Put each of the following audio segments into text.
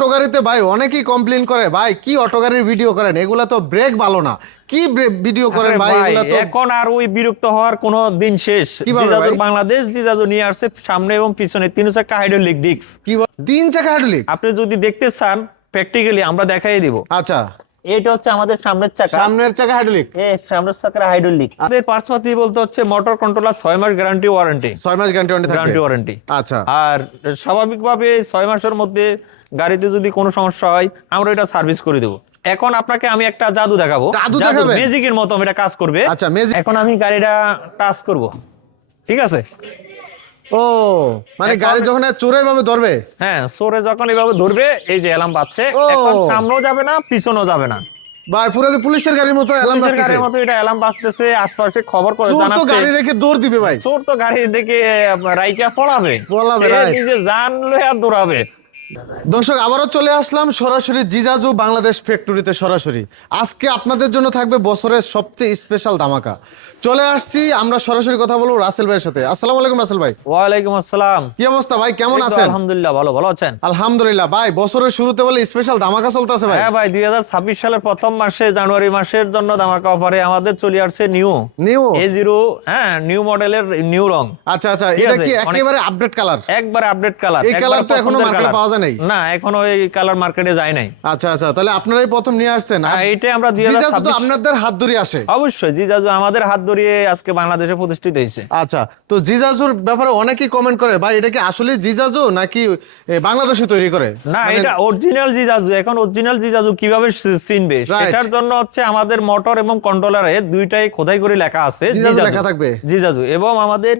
Auto গাড়িতে ভাই অনেকেই কমপ্লেইন করে, ভাই কি অটো গাড়ির ভিডিও করেন, এগুলা তো ব্রেক ভালো না, কি ভিডিও করেন ভাই এগুলা তো। এখন আর ওই বিরক্ত হওয়ার কোনো দিন শেষ। জিজাজুর বাংলাদেশ জিজাজু নিয়ে আসছে সামনে এবং পিছনে 3 চাকা হাইড্রোলিক ডিস্ক। কি 3 চাকা হাইড্রোলিক? আপনি যদি দেখতে চান প্র্যাকটিক্যালি আমরা দেখাই দিব। আচ্ছা, এটা হচ্ছে আমাদের সামনের চাকা, সামনের চাকা হাইড্রোলিক, সামনের চাকার হাইড্রোলিক। আমাদের পার্টসপাতি বলতে হচ্ছে মোটর কন্ট্রোলার 6 মাস গ্যারান্টি ওয়ারেন্টি, 6 মাস গ্যারান্টি ওয়ারেন্টি। আচ্ছা, আর স্বাভাবিকভাবে 6 মাসের মধ্যে গাড়িতে যদি কোনো সমস্যা হয় আমরা এটা সার্ভিস করে দেব। এখন আপনাকে আমি একটা জাদু দেখাবো, ম্যাজিকের মতো এটা কাজ করবে। আচ্ছা, ম্যাজিক। এখন আমি গাড়িটা টাচ করব, ঠিক আছে? ও মানে গাড়ি যখন চোরে ভাবে ধরবে, হ্যাঁ চোরে যখন এইভাবে ধরবে এই যে অ্যালার্ম বাজছে, এখন সামনেও যাবে না পিছনেও যাবে না ভাই, পুরো পুলিশের গাড়ির মতো অ্যালার্ম বাজতেছে। গাড়ির মতো এটা অ্যালার্ম বাজতেছে, আশপাশে খবর করে জানাচ্ছে। চোর তো গাড়ি রেখে দৌড় দিবে ভাই, চোর তো গাড়ি দেখে রাইকা পড়াবে, নিজে জান লয়ে দৌড়াবে। দর্শক আবারও চলে আসলাম সরাসরি জিজাজু বাংলাদেশ ফ্যাক্টরিতে। সরাসরি আজকে আপনাদের জন্য থাকবে বছরের সবচেয়ে স্পেশাল ধামাকা। চলে আসছি আমরা, সরাসরি কথা বলবো রাসেল ভাইয়ের সাথে। আসসালামু আলাইকুম রাসেল ভাই। ওয়ালাইকুম আসসালাম। কি অবস্থা ভাই, কেমন আছেন? আলহামদুলিল্লাহ ভালো, ভালো আছেন? আলহামদুলিল্লাহ ভাই, বছরের শুরুতে বলে স্পেশাল ধামাকা চলতেছে ভাই। হ্যাঁ ভাই, 2026 সালের প্রথম মাসে জানুয়ারি মাসের জন্য ধামাকা অফারে আমাদের চলে আসছে নিউ A0, হ্যাঁ নিউ মডেলের নিউ রং। আচ্ছা আচ্ছা, এটা কি একেবারে আপডেট কালার? একবারে আপডেট কালার। এই কালার তো এখনো মার্কেটে পাওয়া যায় নাই। না, এখনো এই কালার মার্কেটে যায় নাই। আচ্ছা আচ্ছা, তাহলে আপনারাই প্রথম নিয়ে আসছেন। এইটা আমরা জিজাজু তো আপনাদের হাত ধরে আসে। অবশ্যই জিজাজু আমাদের হাত ধরিয়ে আজকে বাংলাদেশে প্রতিষ্ঠিত হয়েছে। আচ্ছা, তো জিজাজুর ব্যাপারে অনেকেই কমেন্ট করে, ভাই এটা কি আসলে জিজাজু নাকি বাংলাদেশে তৈরি করে? না, এটা অরিজিনাল জিজাজু। এখন অরিজিনাল জিজাজু কিভাবে চিনবে সেটার জন্য হচ্ছে আমাদের মোটর এবং কন্ট্রোলারে দুইটাই খোদাই করে লেখা আছে জিজাজু লেখা থাকবে, জিজাজু। এবং আমাদের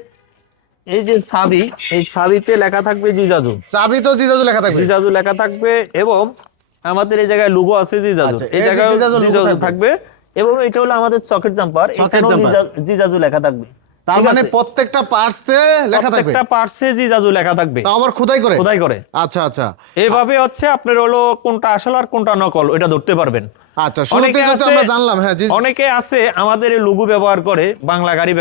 এই যে চাবি, এই চাবিতে লেখা থাকবে জিজাজু। চাবি তো জিজাজু লেখা থাকবে, জিজাজু লেখা থাকবে। এবং আমাদের এই জায়গায় লোগো আছে জিজাজু, এই জায়গায় জিজাজু থাকবে। এবং এটা হলো আমাদের চকেট জাম্পার, এখানেও জিজাজু লেখা থাকবে। তার মানে প্রত্যেকটা পার্টসে লেখা থাকবে, প্রত্যেকটা পার্টসে জিজাজু লেখা থাকবে। তাও আবার খোদাই করে। আচ্ছা আচ্ছা, এইভাবে হচ্ছে আপনার হলো কোনটা আসল আর কোনটা নকল ওটা ধরতে পারবেন। আচ্ছা, শুরুতে যেটা আমরা জানলাম, হ্যাঁ অনেকে আছে আমাদের এই লোগো ব্যবহার করে বাংলা গাড়ি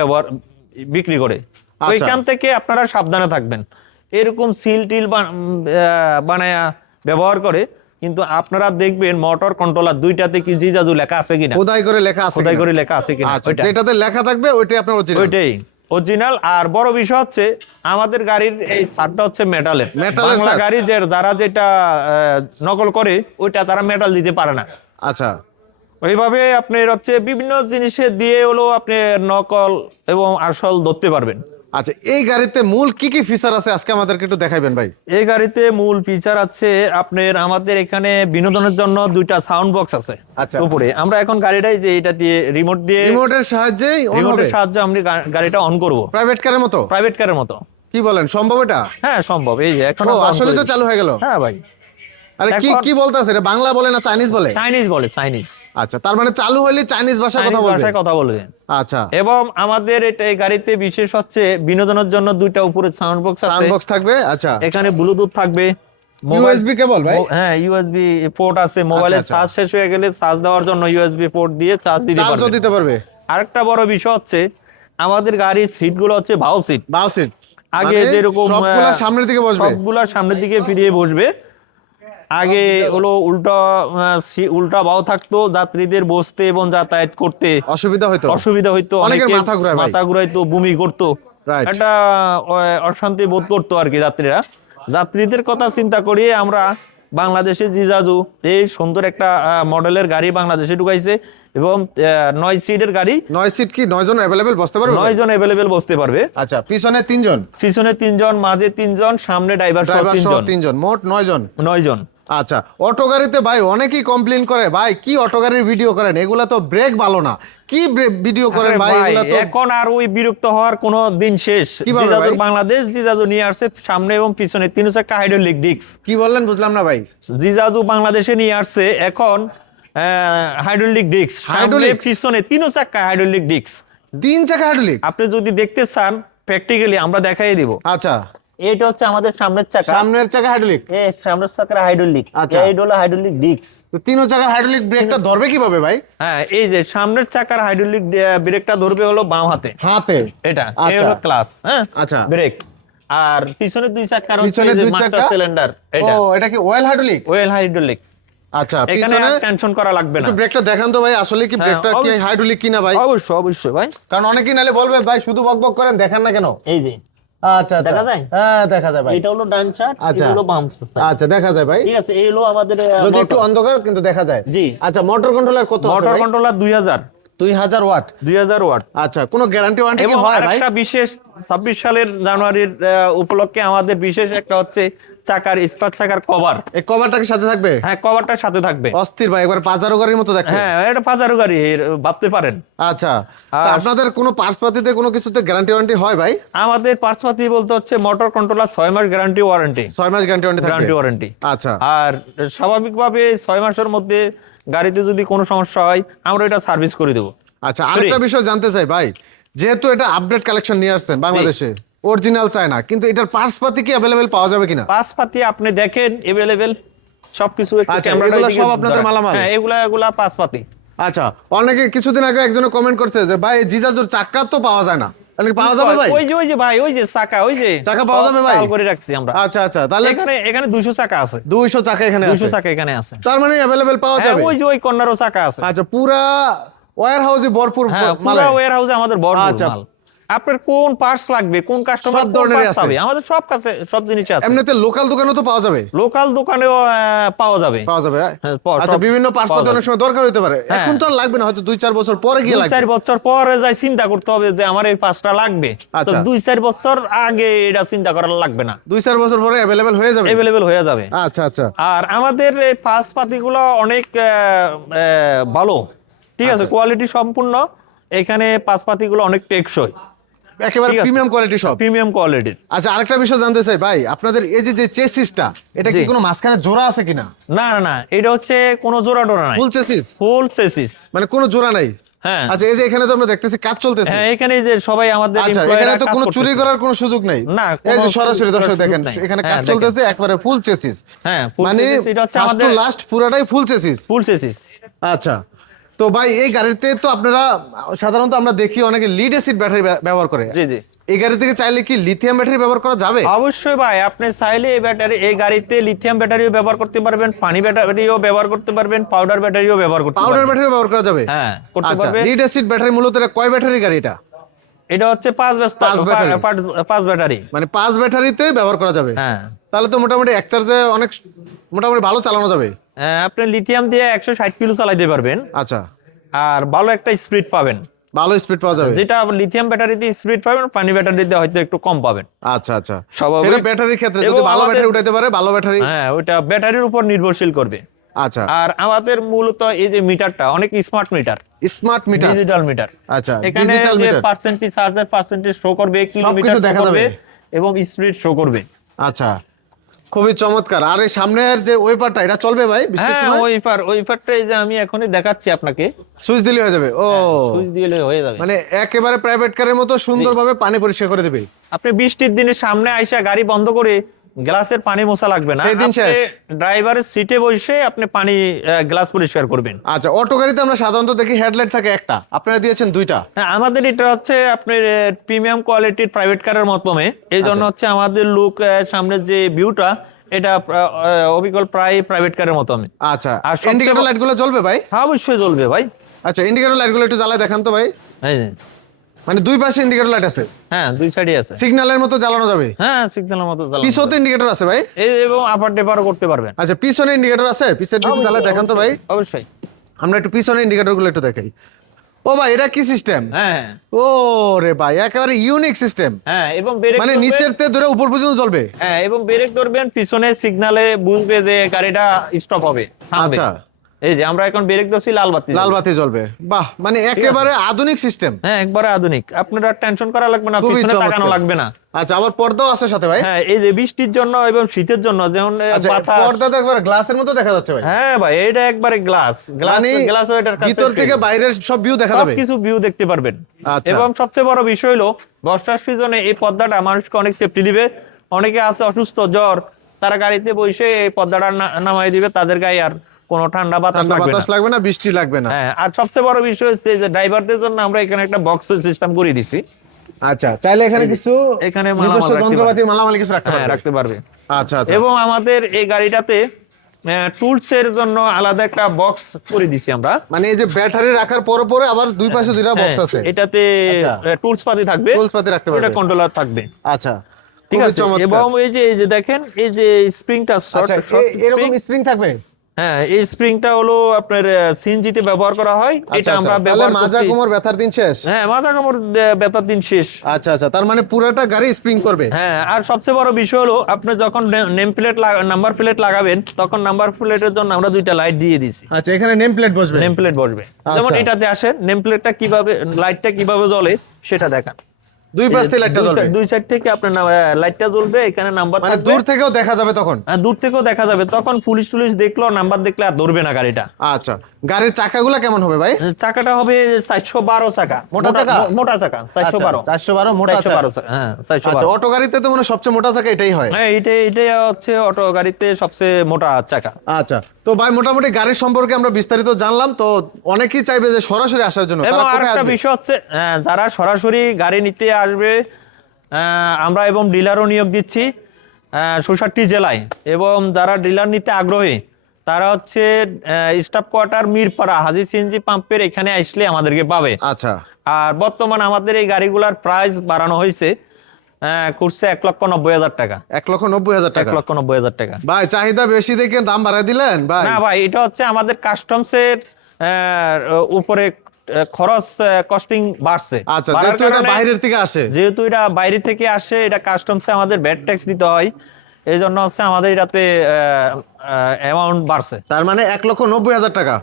বিক্রি করে। ওইখান থেকে আপনারা সাবধানে থাকবেন। এরকম সিল টিল বানায়া ব্যবহার করে, কিন্তু আপনারা দেখবেন মোটর কন্ট্রোলার দুইটাতে কি জিজাজু লেখা আছে কিনা, খোদাই করে লেখা আছে কিনা। আচ্ছা, যেটাতে লেখা থাকবে ওইটাই আপনার অরিজিনাল, ওইটাই অরিজিনাল। আর বড় বিষয় হচ্ছে আমাদের গাড়ির এই ছাদটা হচ্ছে মেটালের। বাংলা গাড়ি যারা যেটা নকল করে ওইটা তারা মেটাল দিতে পারে না। আচ্ছা, ওইভাবে আপনার হচ্ছে বিভিন্ন জিনিসে দিয়ে হলো আপনি নকল এবং আসল ধরতে পারবেন। আচ্ছা, এই গাড়িতে মূল কি কি ফিচার আছে আজকে আমাদেরকে একটু দেখাইবেন ভাই? এই গাড়িতে মূল ফিচার আছে আপনার, আমাদের এখানে বিনোদনের জন্য দুইটা সাউন্ড বক্স আছে উপরে। আমরা এখন গাড়িটাই যে এটা দিয়ে রিমোটের সাহায্যে আমরা গাড়িটা অন করব, প্রাইভেট কারের মতো। কি বলেন, সম্ভব এটা? হ্যাঁ সম্ভব। এই যে এখন আসলে তো চালু হয়ে গেল। হ্যাঁ ভাই। আরে কি বলতাছে রে, বাংলা বলে না চাইনিজ বলে? চাইনিজ। আচ্ছা, তার মানে চালু হইলে চাইনিজ ভাষায় কথা বলবে। আচ্ছা, এবং আমাদের এই গাড়িতে বিশেষ হচ্ছে বিনোদনের জন্য দুইটা উপরে সাউন্ড বক্স থাকবে। আচ্ছা, এখানে ব্লুটুথ থাকবে, ইউএসবি কেবল ভাই। হ্যাঁ ইউএসবি পোর্ট আছে। মোবাইলের চার্জ শেষ হয়ে গেলে চার্জ দেওয়ার জন্য ইউএসবি পোর্ট দিয়ে চার্জ দিতে পারবে। আরেকটা বড় বিষয় হচ্ছে আমাদের গাড়ির সিটগুলো হচ্ছে বাউ সিট। আগে যেরকম সবগুলা সামনের দিকে ফিরিয়ে বসবে। আগে হলো উল্টা বাউ থাকতো, যাত্রীদের বসতে এবং যাতায়াত করতে অসুবিধা হইতো, অনেকের মাথা ঘুরাইতো, বমি করতো, একটা অশান্তি বোধ করতো আর কি যাত্রীদের কথা চিন্তা করিয়ে আমরা বাংলাদেশে জিজাজু এই সুন্দর একটা মডেলের গাড়ি বাংলাদেশে ঢুকাইছে। এবং 9 সিটের গাড়ি। 9 সিট কি 9 জন अवेलेबल বসতে পারবে? 9 জন अवेलेबल বসতে পারবে। আচ্ছা, পিছনে 3 জন, মাঝে 3 জন, সামনে ড্রাইভার সহ 3 জন, মোট 9 জন। আচ্ছা, অটো গাড়িতে ভাই অনেকেই কমপ্লেইন করে, ভাই কি অটো গাড়ির ভিডিও করেন, এগুলা তো ব্রেক ভালো না, কি ভিডিও করেন ভাই এগুলা তো। এখন আর ওই বিরক্ত হওয়ার কোনো দিন শেষ। জিজাজুর বাংলাদেশ জিজাজু নিয়ে আসছে সামনে এবং পিছনে 3 চাকা হাইড্রোলিক ডিস্ক। কি বললেন, বুঝলাম না ভাই। জিজাজু বাংলাদেশে নিয়ে আসছে এখন হাইড্রোলিক ডিস্ক, সামনে পিছনে 3 চাকা হাইড্রোলিক ডিস্ক। 3 চাকা হাইড্রোলিক? আপনি যদি দেখতে চান প্র্যাকটিক্যালি আমরা দেখাই দিব। আচ্ছা, এটা হচ্ছে আমাদের সামনের চাকা হাইড্রোলিক, সামনের চাকার হাইড্রোলিক। এইটা হলো হাইড্রোলিক ডিস্ক। তো 3 চাকার হাইড্রোলিক ব্রেকটা ধরবে কিভাবে ভাই? হ্যাঁ, এই যে সামনের চাকার হাইড্রোলিক ব্রেকটা ধরবে হলো বাম হাতে। এটা এই হলো ক্লাস, হ্যাঁ আচ্ছা ব্রেক। আর পিছনের দুই চাকার হচ্ছে পিছনের যে দুই মাস্টার চাকা? সিলিন্ডার ও এটা এটা কি অয়েল হাইড্রোলিক? Well hydraulic. আচ্ছা এখানে পিছনে টেনশন করা লাগবে না। একটু ব্রেকটা দেখান তো ভাই, আসলে কি হ্যাঁ, ব্রেকটা কি অবশ্যই। হাইড্রোলিক কিনা ভাই? অবশ্যই অবশ্যই ভাই। কারণ অনেকেই নালে বলবে ভাই শুধু বকবক করেন, দেখান না কেন? এই যে আচ্ছা আচ্ছা দেখা যায়? হ্যাঁ দেখা যায় ভাই। এটা হলো ডান সাইড, আচ্ছা। এটা হলো বাম সাইড। আচ্ছা দেখা যায় ভাই, ঠিক আছে, এই হলো আমাদের যদি একটু অন্ধকার কিন্তু দেখা যায়। জি। আচ্ছা মোটর কন্ট্রোলার কত আছে মোটর ভাই? Controller 2000 watt. 2000 ওয়াট। আচ্ছা কোনো গ্যারান্টি ওয়ারেন্টি কি এবং হয় ভাই? আরেকটা বিশেষ 26 সালের জানুয়ারির উপলক্ষে আমাদের বিশেষ একটা হচ্ছে চাকার স্পার চাকার কভার। এই কভারটা কি সাথে থাকবে? হ্যাঁ, কভারটার সাথে থাকবে। অস্থির ভাই, একবার পাজারো গাড়ির মতো দেখতে। হ্যাঁ, এটা পাজারো গাড়ি ভাবতে পারেন। আচ্ছা তা আপনাদের কোনো পার্টস পাতিতে কোনো কিছুতে গ্যারান্টি ওয়ারেন্টি হয় ভাই? আমাদের পার্টসপাতি বলতে হচ্ছে মোটর কন্ট্রোলার 6 মাস গ্যারান্টি ওয়ারেন্টি। 6 মাস গ্যারান্টি ওয়ারেন্টি থাকবে? Guarantee warranty. আচ্ছা আর স্বাভাবিকভাবে 6 মাসের মধ্যে গাড়িতে যদি কোনো সমস্যা হয় আমরা এটা সার্ভিস করে দেব। আচ্ছা আরেকটা বিষয় জানতে চাই ভাই, যেহেতু এটা আপডেট কালেকশন নিয়ে আসছেন বাংলাদেশে, অরিজিনাল চায় না, কিন্তু এটার পার্টস পাতি কি अवेलेबल পাওয়া যাবে কিনা? পাঁচপাতি আপনি দেখেন अवेलेबल সবকিছু একটু আচ্ছা, ক্যামেরাটা এগুলা দিকে সব আপনাদের ধরেন। মালামাল? হ্যাঁ, এগুলা পাঁচপাতি। আচ্ছা অনেকে কিছুদিন আগে একজন কমেন্ট করছে যে ভাই জিজাজুর চাকা তো পাওয়া যায় না, মানে পাওয়া যাবে ভাই? ওই যে ভাই, ওই যে চাকা, ওই যে চাকা পাওয়া যাবে ভাই? তাল করে রাখছি আমরা। আচ্ছা আচ্ছা তাহলে এখানে 200 চাকা আছে। 200 চাকা এখানে 200 আছে, চাকা এখানে আছে। তার মানে अवेलेबल পাওয়া হ্যাঁ, যাবে? ওই যে ওই কর্নারও চাকা আছে। আচ্ছা পুরা ওয়্যার হাউসে ভরপুর হ্যাঁ, মাল। পুরো ওয়্যার হাউসে আমাদের ভরপুর আচ্ছা। মাল। আপনার কোন পার্টস লাগবে, কোন কাস্টমার সব কোন ধরনেরই পার্টস আছে? চাবে, আমাদের সব কাছে সব জিনিস আছে। এমনিতে লোকাল দোকানেও তো পাওয়া যাবে? লোকাল দোকানেও পাওয়া যাবে। পাওয়া যাবে হ্যাঁ? হ্যাঁ, আচ্ছা সব বিভিন্ন পার্টস পাওয়া পাতি অনেক যাবে। সময় দরকার হতে পারে, হ্যাঁ। এখন তো আর লাগবে না, হয়তো 2-4 বছর পরে গিয়ে লাগবে। 2-4 বছর পরে যাই চিন্তা করতে হবে যে আমার এই পাঁচটা লাগবে। তো আচ্ছা। 2-4 বছর আগে এটা চিন্তা করা লাগবে না, 2-4 বছর পরে अवेलेबल হয়ে যাবে। अवेलेबल হয়ে যাবে। আচ্ছা আচ্ছা আর আমাদের এই পাঁচ পাতিগুলো অনেক ভালো, ঠিক আছে, আচ্ছা। কোয়ালিটি সম্পূর্ণ। এখানে পাঁচ পাতিগুলো অনেক টেকসই, একেবারে ঠিক আছে। প্রিমিয়াম কোয়ালিটি সব। প্রিমিয়াম কোয়ালিটির। আচ্ছা আরেকটা বিষয় জানতে চাই ভাই, আপনাদের এই যে চেসিসটা, এটা কি জি। কোনো মাঝখানে জোড়া আছে কিনা? না না না, এটা হচ্ছে কোনো জোড়া টোরা নাই, ফুল চেসিস, ফুল চেসিস। মানে কোনো জোড়া নাই? হ্যাঁ আচ্ছা এই যে এখানে তো আমরা দেখতেছি কাজ চলতেছে। হ্যাঁ, এখানে যে সবাই আমাদের আচ্ছা employee এখানে রা তো কাজ কোনো করতেছে। চুরি করার কোনো সুযোগ নাই? না, এই যে কোনো সরাসরি চুরি দর্শক করার দেখেন সুযোগ নাই। এখানে হ্যাঁ, কাজ দেখেন। চলতেছে, একবারে ফুল চেসিস, হ্যাঁ, full মানে chassis, এটা হচ্ছে ফার্স্ট টু আমাদের লাস্ট পুরাটাই ফুল চেসিস। ফুল চেসিস। আচ্ছা তো ভাই এই গাড়িতে তো আপনারা সাধারণত আমরা দেখি অনেকে লিড অ্যাসিড ব্যাটারি ব্যবহার করে, জি জি, এই গাড়ি থেকে চাইলে কি লিথিয়াম ব্যাটারি ব্যবহার করা যাবে? অবশ্যই ভাই, আপনি চাইলে এই গাড়িতে লিথিয়াম ব্যাটারিও ব্যবহার করতে পারবেন, পানি ব্যাটারিও ব্যবহার করতে পারবেন, পাউডার ব্যাটারিও ব্যবহার করতে পাউডার পারবেন। ব্যাটারি ব্যবহার করা যাবে? হ্যাঁ, করতে আচ্ছা পারবেন। লিড অ্যাসিড ব্যাটারি মূলত এটা কয় ব্যাটারি গাড়ি এটা? এটা হচ্ছে 5 ব্যাটারি। 5 ব্যাটারি। মানে 5 ব্যাটারিতে ব্যবহার করা যাবে? হ্যাঁ, তাহলে তো মোটামুটি এক চার্জে অনেক মোটামুটি ভালো চালানো যাবে। আপনি লিথিয়াম দিয়ে 160 কিলো চালাতে পারবেন, আচ্ছা আর ভালো একটা স্পিড পাবেন। ভালো স্পিড পাওয়া যাবে? যেটা লিথিয়াম ব্যাটারিতে স্পিড পাবেন, পানি ব্যাটারিতে হয়তো একটু কম পাবেন। আচ্ছা আচ্ছা স্বাভাবিক। সেটা ব্যাটারির ক্ষেত্রে যদি এবং ভালো ব্যাটারি আমাদের- উঠাইতে পারে, ভালো ব্যাটারি। হ্যাঁ, ওটা ব্যাটারির উপর নির্ভরশীল করবে। আচ্ছা আর আমাদের মূলত এই যে মিটারটা অনেক smart meter, smart meter. Digital meter. আচ্ছা এখানে ডিজিটাল যে মিটার পার্সেন্টেজ চার্জের পার্সেন্টেজ শো করবে, কিলোমিটার সবকিছু দেখা শো করবে যাবে। এবং স্পিড শো করবে। আচ্ছা খুবই চমৎকার। আর এই সামনের যে ওয়েপারটা এটা চলবে ভাই বৃষ্টির হ্যাঁ, সময়? ওই পার্টটা এই যে আমি এখনই দেখাচ্ছি আপনাকে, সুইচ দিলে হয়ে যাবে? ও সুইচ দিলে হয়ে যাবে। মানে একেবারে প্রাইভেট কারের মতো সুন্দরভাবে পানি পরিষ্কার করে দেবে। আপনি বৃষ্টির দিনে সামনে আইসা গাড়ি বন্ধ করে গ্লাসের পানি মোছা লাগবে না, সেই দিন শেষ। ড্রাইভারের সিটে বসে আপনি পানি গ্লাস পরিষ্কার করবেন। আচ্ছা অটো গাড়িতে আমরা সাধারণত দেখি হেডলাইট থাকে একটা, আপনারা দিয়েছেন দুইটা। হ্যাঁ, আমাদের এটা হচ্ছে আপনার প্রিমিয়াম কোয়ালিটির প্রাইভেট কারের মাধ্যমে, এই জন্য আচ্ছা। হচ্ছে আমাদের লুক, সামনের যে ভিউটা এটা অবিকল প্রায় প্রাইভেট কারের মতো। আচ্ছা আর সবচেয়ে ইন্ডিকেটর লাইট গুলো জ্বলবে ভাই? হ্যাঁ, অবশ্যই জ্বলবে ভাই। আচ্ছা ইন্ডিকেটর লাইট গুলো একটু জ্বালায় দেখান তো ভাই। এই যে, মানে দুই পাশে ইন্ডিকেটর লাইট আছে, হ্যাঁ, দুই সাইডে আছে। সিগন্যালের মতো জ্বালানো যাবে? হ্যাঁ, সিগন্যালের মতো জ্বালানো পিছতে যাবে। ইন্ডিকেটর আছে ভাই? এই এবং আপার ডেপারও করতে পারবেন। আচ্ছা পিছনে ইন্ডিকেটর আছে? পিছের দিকে জ্বালায় দেখান তো ভাই। অবশ্যই। আমরা একটু পিছনে ইন্ডিকেটর গুলো একটু দেখাই। ও ভাই এটা কি সিস্টেম? হ্যাঁ ও রে ভাই একেবারে ইউনিক সিস্টেম, হ্যাঁ, এবং ব্রেক মানে নিচের তে ধরে উপর পর্যন্ত জ্বলবে? হ্যাঁ, এবং ব্রেক ধরবেন, পিছনে সিগন্যালে বুঝবে যে গাড়িটা স্টপ হবে, থামবে। আচ্ছা এই যে আমরা এখন ব্রেক ধরছি, লাল বাতি লাল জ্বলবে। বাতি জ্বলবে, বাহ মানে একেবারে আধুনিক সিস্টেম। হ্যাঁ, একবারে আধুনিক, আপনারা টেনশন করা লাগবে না, খুবই পিছনে তাকানো চমৎকার। লাগবে না। আচ্ছা আবার পর্দাও আছে সাথে ভাই? হ্যাঁ, এই যে বৃষ্টির জন্য এবং শীতের জন্য যেমন আচ্ছা বাতাস। পর্দা তো একবার গ্লাসের মতো দেখা যাচ্ছে ভাই। হ্যাঁ ভাই, এটা একবারে গ্লাস মানে এটার কাছে ভিতর থেকে বাইরের সব ভিউ দেখা যাবে? সবকিছু ভিউ দেখতে পারবেন। আচ্ছা। এবং সবচেয়ে বড় বিষয় হলো বর্ষার সিজনে এই পর্দাটা মানুষকে অনেক সেফটি দিবে। অনেকে আছে অসুস্থ, জ্বর, তারা গাড়িতে বসে এই পর্দাটা নামাই দিবে, তাদের গায়ে আর কোনো ঠান্ডা বাতাস ঠান্ডা লাগবে বাতাস না। লাগবে না, বৃষ্টি লাগবে না। হ্যাঁ, আর সবচেয়ে বড় বিষয় হচ্ছে যে ড্রাইভারদের জন্য আমরা এখানে একটা বক্স সিস্টেম করে দিছি। আচ্ছা, চাইলে এখানে কিছু এখানে নিজস্ব যন্ত্রপাতি মালামাল কিছু রাখতে পারবে। রাখতে পারবে। আচ্ছা আচ্ছা। এবং আমাদের এই গাড়িটাতে টুলস এর জন্য আলাদা একটা বক্স করে দিচ্ছি আমরা। মানে এই যে ব্যাটারি রাখার পরে পরে আবার দুই পাশে দুইটা বক্স আছে, এটাতে টুলস পাতি থাকবে, টুলস পাতি রাখতে পারবে, এটা কন্ট্রোলার থাকবে। আচ্ছা, ঠিক আছে। এবং এই যে দেখেন এই যে স্প্রিংটা শর্ট, এরকম স্প্রিং থাকবে। হ্যাঁ, এই স্প্রিংটা হলো আপনার সিএনজি তে ব্যবহার করা হয়। এটা আমরা ব্যবহার করছি। মাজা কোমর ব্যথার দিন শেষ। হ্যাঁ, মাজা কোমর ব্যথার দিন শেষ। আচ্ছা আচ্ছা, তার মানে পুরোটা গাড়ি স্প্রিং করবে। হ্যাঁ, আর সবচেয়ে বড় বিষয় হলো আপনি যখন নেম প্লেট নাম্বার প্লেট লাগাবেন তখন নাম্বার প্লেটের জন্য আমরা দুইটা লাইট দিয়ে দিছি। আচ্ছা, এখানে নেম প্লেট বসবে। নেম প্লেট বসবে। যেমন এটাতে আসেন, নেম প্লেটটা কিভাবে, লাইটটা কিভাবে জ্বলে সেটা দেখান। দুই পাশ থেকে লাইটটা জ্বলবে, দুই সাইড থেকে আপনার লাইটটা জ্বলবে, এখানে নাম্বার মানে দূর থেকেও দেখা যাবে তখন। দূর থেকেও দেখা যাবে, তখন পুলিশ দেখলো, নাম্বার দেখলে আর ধরবে না গাড়িটা। আচ্ছা, গাড়ির চাকাগুলো কেমন হবে ভাই? চাকাটা হবে 412 চাকা, মোটা চাকা, 412 মোটা চাকা। হ্যাঁ, আচ্ছা, অটো গাড়িতে তো মানে সবচেয়ে মোটা চাকা এটাই হয়। হ্যাঁ, এটাই হচ্ছে অটো গাড়িতে সবচেয়ে মোটা চাকা। আচ্ছা, তো ভাই মোটামুটি গাড়ির সম্পর্কে আমরা বিস্তারিত জানলাম। তো অনেকেই চাইবে যে সরাসরি আসার জন্য, এবং আরেকটা বিষয় হচ্ছে যারা সরাসরি গাড়ি নিতে আসবে, আমরা এবং ডিলারও নিয়োগ দিচ্ছি ৬৭ জেলায়। এবং যারা ডিলার নিতে আগ্রহী তারা হচ্ছে স্টাফ কোয়ার্টার মিরপাড়া হাজি সিএনজি পাম্পের এখানে আসলে আমাদেরকে পাবে। আচ্ছা, আর বর্তমান আমাদের এই গাড়িগুলোর প্রাইস বাড়ানো হয়েছে, করছে ১,৯০,০০০ টাকা। ১,৯০,০০০ টাকা, ১,৯০,০০০ টাকা। ভাই চাহিদা বেশি দেখে দাম বাড়ায় দিলেন ভাই। না ভাই, এটা হচ্ছে আমাদের কাস্টমসের উপরে খরচ, কস্টিং বাড়ছে। আচ্ছা, যেহেতু এটা বাইরের থেকে আসে, যেহেতু এটা বাইরে থেকে আসে, এটা কাস্টমসে আমাদের ভ্যাট ট্যাক্স দিতে হয়, এই জন্য হচ্ছে আমাদের এটাতে অ্যামাউন্ট বাড়ছে। তার মানে ১,৯০,০০০ টাকা।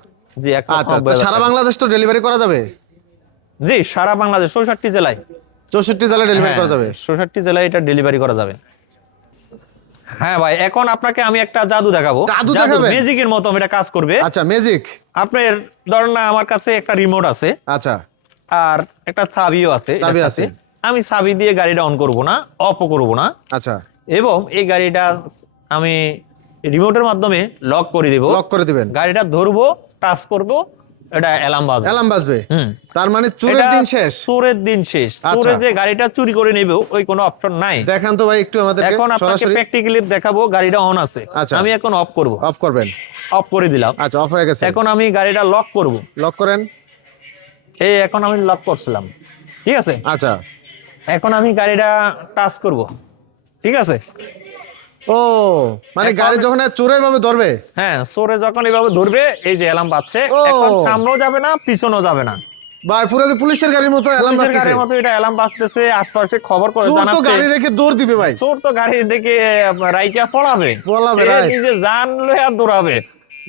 জি, আচ্ছা, তো সারা বাংলাদেশ তো ডেলিভারি করা যাবে? জি, সারা বাংলাদেশ ৬৭ জেলায়, ৬৪ জেলায় ডেলিভারি করা যাবে। ৬৭ জেলায় এটা ডেলিভারি করা যাবে। হ্যাঁ ভাই, এখন আপনাকে আমি একটা জাদু দেখাবো। জাদু দেখাবেন? ম্যাজিকের মতো এটা কাজ করবে। আচ্ছা, ম্যাজিক। আপনার ধরেন না, আমার কাছে একটা রিমোট আছে, আচ্ছা, আর একটা চাবিও আছে। চাবি আছে। আমি চাবি দিয়ে গাড়িটা অন করব না, অফও করব না। আচ্ছা, এবং এই গাড়িটা আমি রিমোটের মাধ্যমে লক করে দিব। লক করে দিবেন, গাড়িটা ধরবো, টাচ করব, এটা অ্যালার্ম বাজবে। অ্যালার্ম বাজবে। তার মানে চোরের দিন শেষ। চোরের দিন শেষ। চোরে যে গাড়িটা চুরি করে নেবে ওই কোনো অপশন নাই। দেখান তো ভাই একটু আমাদেরকে এখন আপনাকে প্র্যাকটিক্যালি দেখাবো। গাড়িটা অন আছে, আমি এখন অফ করব। অফ করবেন? অফ করে দিলাম। আচ্ছা, অফ হয়ে গেছে। এখন আমি গাড়িটা লক করব। লক করেন। এই এখন আমি লক করছিলাম, ঠিক আছে। আচ্ছা, এখন আমি গাড়িটা টাচ করব, ঠিক আছে। ও মানে গাড়ি যখন চোরে ভাবে ধরবে, হ্যাঁ, চোরে যখন এইভাবে ধরবে, এই যে অ্যালার্ম বাজছে, এখন সামনেও যাবে না, পিছনেও যাবে না ভাই, পুরো পুলিশের গাড়ির মতো অ্যালার্ম বাজতেছে। গাড়ির মতো এটা অ্যালার্ম বাজতেছে, আশপাশে খবর করে জানাচ্ছে। চোর তো গাড়ি রেখে দৌড় দিবে ভাই। চোর তো গাড়ি দেখে রাইকা পড়াবে, নিজে জান লয়ে দৌড়াবে,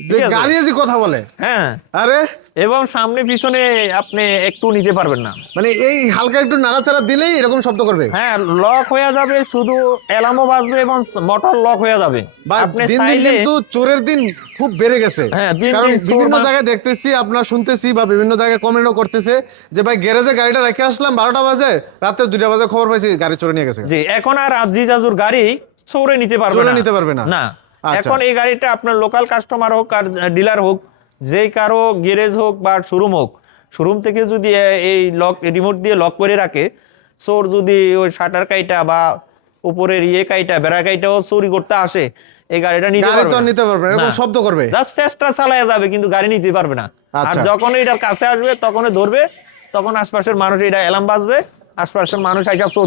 যে গাড়ি যে কথা বলে। হ্যাঁ, আরে এবং সামনে পিছনে আপনি একটু নিতে পারবেন না, মানে এই হালকা একটু নাড়াচাড়া দিলেই এরকম শব্দ করবে। হ্যাঁ, লক হয়ে যাবে, শুধু অ্যালার্মও বাজবে এবং মোটর লক হয়ে যাবে। আপনি চাইলে কিন্তু চোরের দিন খুব বেড়ে গেছে। হ্যাঁ, কারণ বিভিন্ন জায়গায় দেখতেছি, আপনারা শুনতেছি বা বিভিন্ন জায়গায় কমেন্টও করতেছে যে ভাই গ্যারেজে গাড়িটা রেখে আসলাম ১২টা বাজে, রাতে ২টা বাজে খবর পাইছি গাড়ি চোরে নিয়ে গেছে। জি, এখন আর জিজাজুর গাড়ি চোরে নিতে পারবে না। না, এখন এই গাড়িটা আপনার লোকাল কাস্টমার হোক আর ডিলার হোক, যেই কারো গ্যারেজ হোক বা শোরুম হোক, শোরুম থেকে যদি এই লক রিমোট দিয়ে লক করে রাখে, চোর যদি ওই শাটার কাইটা বা উপরের কাইটা বেড়া কাইটাও চুরি করতে আসে, এই গাড়িটা নিতে পারবে না, এরকম শব্দ করবে। জাস্ট চেষ্টা চালায়া যাবে, কিন্তু গাড়ি নিতে পারবে না। আর যখন এটার কাছে আসবে তখনই ধরবে, তখন আশপাশের মানুষ এটা অ্যালার্ম বাজবে, আশপাশের মানুষ আইসা চোর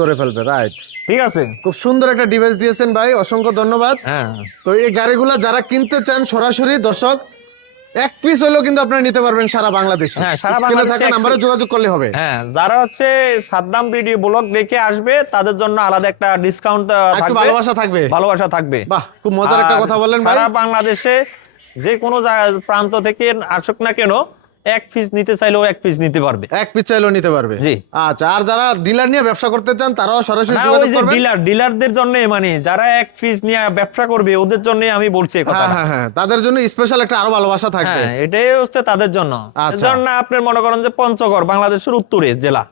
ধরে ফেলবে। রাইট, ঠিক আছে। খুব সুন্দর একটা ডিভাইস দিয়েছেন ভাই, অসংখ্য ধন্যবাদ। হ্যাঁ, তো এই গাড়িগুলা যারা কিনতে চান সরাসরি দর্শক, এক পিস হলেও কিন্তু আপনারা নিতে পারবেন সারা বাংলাদেশে। স্ক্রিনে থাকা নম্বরে যোগাযোগ করলে হবে। হ্যাঁ, যারা হচ্ছে সাদ্দাম ভিডিও ব্লগ দেখে আসবে তাদের জন্য আলাদা একটা ডিসকাউন্ট থাকবে, ভালোবাসা থাকবে। বাহ, খুব মজার একটা কথা বললেন ভাই। সারা বাংলাদেশে যে কোনো প্রান্ত থেকে আসুক না কেন, এক পিস নিতে চাইলেও এক পিস নিতে পারবে, এক পিস চাইলেও নিতে পারবে। জি। আচ্ছা, আর যারা ডিলার নিয়ে ব্যবসা করতে চান তারাও সরাসরি যোগাযোগ করবেন। ডিলারদের জন্য, মানে যারা এক পিস নিয়ে ব্যবসা করবে ওদের জন্য আমি বলছি এই কথাটা। হ্যাঁ, তাদের জন্য স্পেশাল একটা আরো ভালোবাসা থাকবে। হ্যাঁ, এটাই হচ্ছে তাদের জন্য। ধরুন না, আপনি মনে করেন যে পঞ্চগড় বাংলাদেশের উত্তরে জেলা,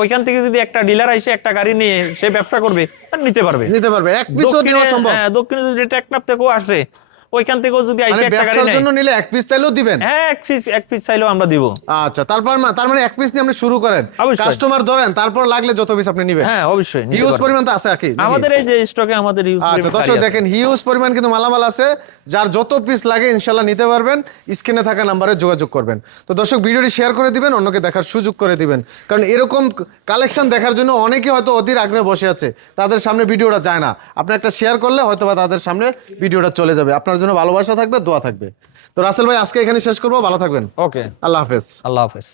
ওইখান থেকে যদি একটা ডিলার এসে একটা গাড়ি নিয়ে সে ব্যবসা করবে, নিতে পারবে এক পিসও নেওয়া সম্ভব। দক্ষিণে যদি টেকনাফ থেকেও আসে, ওইখান থেকেও যদি আইসা মানে একটা গাড়ি ব্যবসার নেয়, জন্য নিলে এক পিস চাইলেও দিবেন? হ্যাঁ এক পিস চাইলেও আমরা দিব। আচ্ছা, তার মানে এক পিস নিয়ে আপনি শুরু করেন, অবশ্যই। কাস্টমার ধরেন, তারপর লাগলে যত পিস আপনি নেবেন। হ্যাঁ অবশ্যই নিতে হিউজ পারবেন। পরিমাণ তো আছে নাকি? আমাদের এই যে স্টকে আমাদের ইউজ আচ্ছা দর্শক দেখেন, হিউজ পরিমাণ কিন্তু মালামাল আছে, যার যত পিস লাগে ইনশাল্লাহ নিতে পারবেন। স্ক্রিনে থাকা নাম্বারে যোগাযোগ করবেন। তো দর্শক ভিডিওটি শেয়ার করে দিবেন, অন্যকে দেখার সুযোগ করে দিবেন, কারণ এরকম কালেকশন দেখার জন্য অনেকে হয়তো অধীর আগ্রহে বসে আছে, তাদের সামনে ভিডিওটা যায় না। আপনি একটা শেয়ার করলে হয়তো বা তাদের সামনে ভিডিওটা চলে যাবে। আপনার জন্য ভালোবাসা থাকবে, দোয়া থাকবে। তো রাসেল ভাই আজকে এখানে শেষ করবো, ভালো থাকবেন। ওকে, আল্লাহ হাফেজ। আল্লাহ হাফেজ।